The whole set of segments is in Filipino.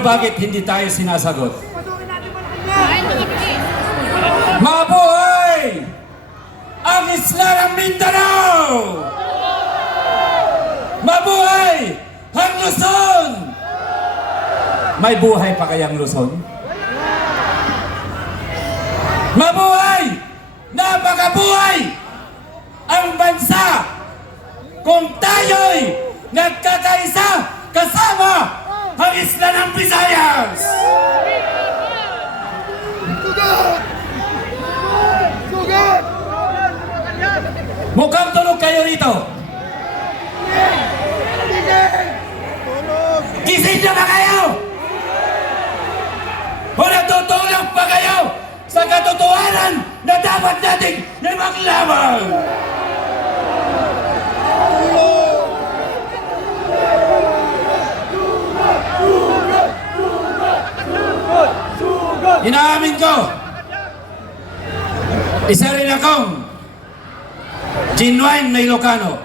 Pero bakit hindi tayo sinasagot? Mabuhay ang isla ng Mindanao! Mabuhay ang Luzon! May buhay pa kayang Luzon? Mabuhay! Napakabuhay ang bansa kung tayo'y nagkakaisa kasama ang isla ng Visayas! Mukhang tulog kayo rito. Gising na ba kayo? O natutulog pa kayo sa katotohanan na dapat nating maglaban? Inaamin ko, isa rin akong genuine na Ilocano.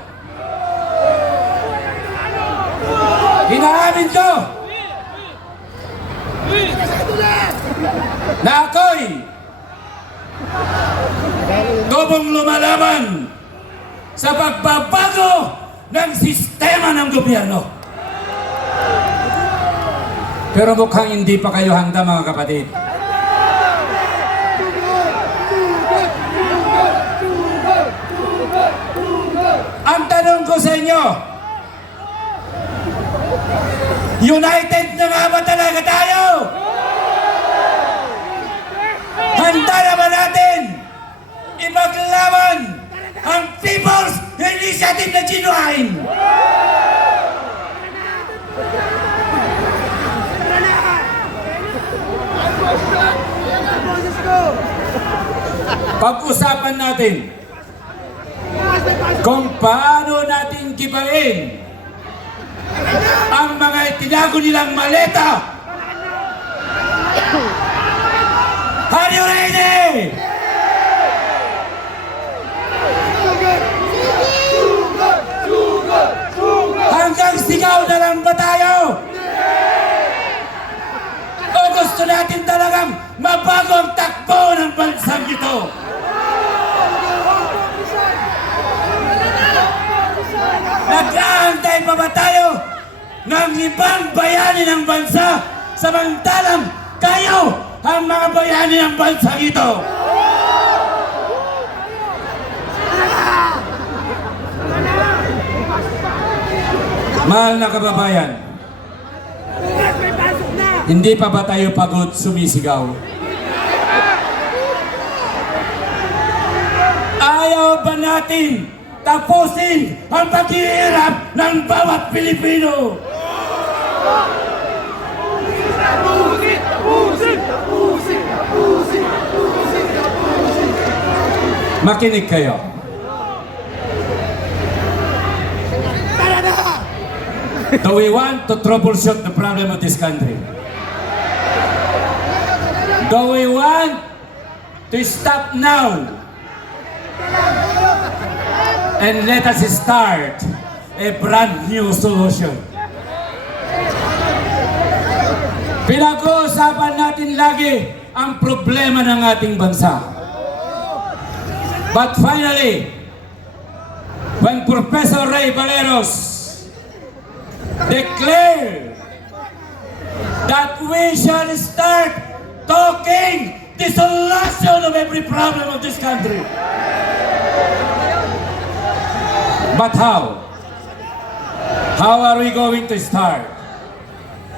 Inaamin ko na ako'y tubong lumalaban sa pagbabago ng sistema ng gobyerno. Pero mukhang hindi pa kayo handa, mga kapatid. Ang tanong ko sa inyo, united na nga ba talaga tayo? Handa na ba natin ipaglaban ang People's Initiative na genuine? Pag-usapan natin kung paano natin kibain ang mga itinago nilang maleta. Are you ready? Hanggang sigaw na lang ba tayo? O gusto natin talagang mabago ang takbo ng bansang ito? Nag-aantay pa ba tayo ng ibang bayani ng bansa samantalang kayo ang mga bayani ng bansang ito? Mahal na kababayan, hindi pa ba tayo pagod sumisigaw? Ayaw ba natin tapusin ang paghihirap ng bawat Pilipino? Makinig kayo. Do we want to troubleshoot the problem of this country? Do we want to stop now and let us start a brand new solution? Pinag-uusapan natin lagi ang problema ng ating bansa. But finally, when Professor Ray Valeros declared that we shall start talking the solution of every problem of this country. But how? How are we going to start?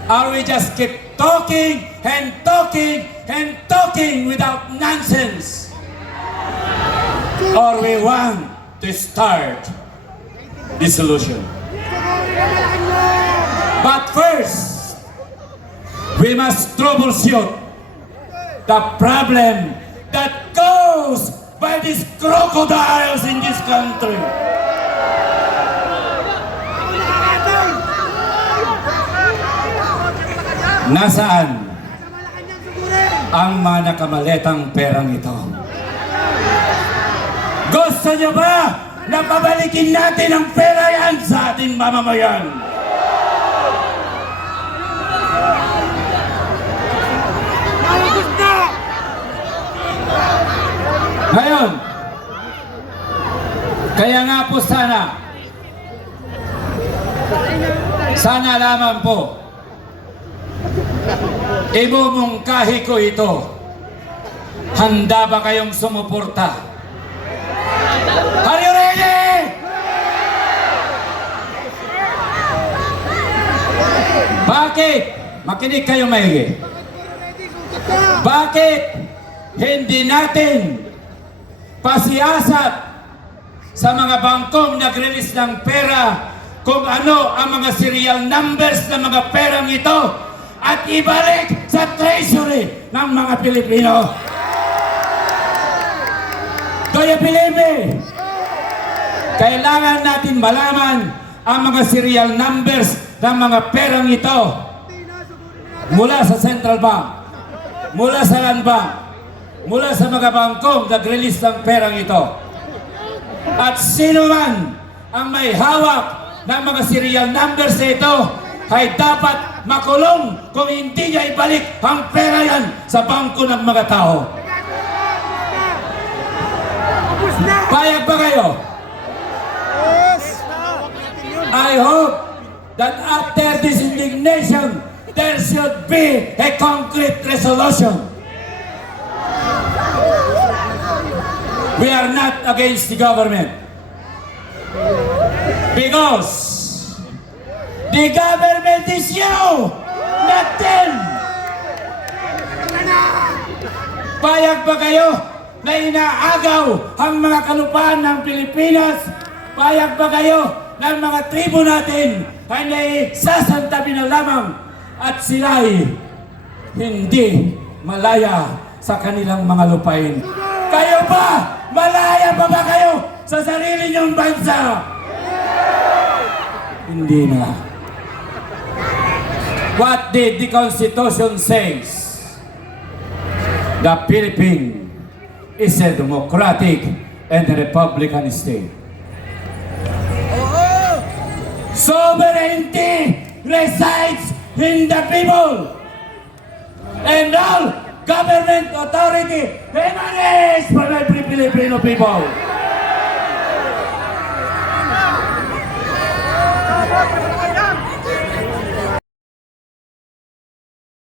Are we just keep talking and talking and talking without nonsense? Or we want to start the solution? But first, we must troubleshoot the problem that goes by these crocodiles in this country. Nasaan ang mga nakamaletang perang ito? Gusto nyo ba na pabalikin natin ang pera yan sa ating mamamayan? Ngayon, kaya nga po sana lamang po, imumungkahi ko ito. Handa ba kayong sumuporta? Are you ready? Bakit? Makinig kayo maigi. Bakit hindi natin pasiyasat sa mga bangkong nag-release ng pera kung ano ang mga serial numbers ng mga perang ito at ibalik sa treasury ng mga Pilipino? Do you believe me? Kailangan natin malaman ang mga serial numbers ng mga perang ito mula sa Central Bank, mula sa Land Bank, mula sa mga bangkong nag-release ng perang ito. At sino man ang may hawak ng mga serial numbers na ito ay dapat makulong kung hindi niya ibalik ang pera yan sa bangko ng mga tao. Payag ba kayo? I hope that after this indignation, there should be a concrete resolution. We are not against the government. Because the government is you, not them. Payag ba kayo na inaagaw ang mga kalupaan ng Pilipinas? Payag ba kayo na ang mga tribo natin ay naisasantabi na lamang at sila'y hindi malaya sa kanilang mga lupain? Kayo ba? Malaya pa ba kayo sa sarili niyong bansa? Hindi na. What did the Constitution says? The Philippines is a democratic and a republican state. Sovereignty resides in the people, and all government authority emanates from every Filipino people.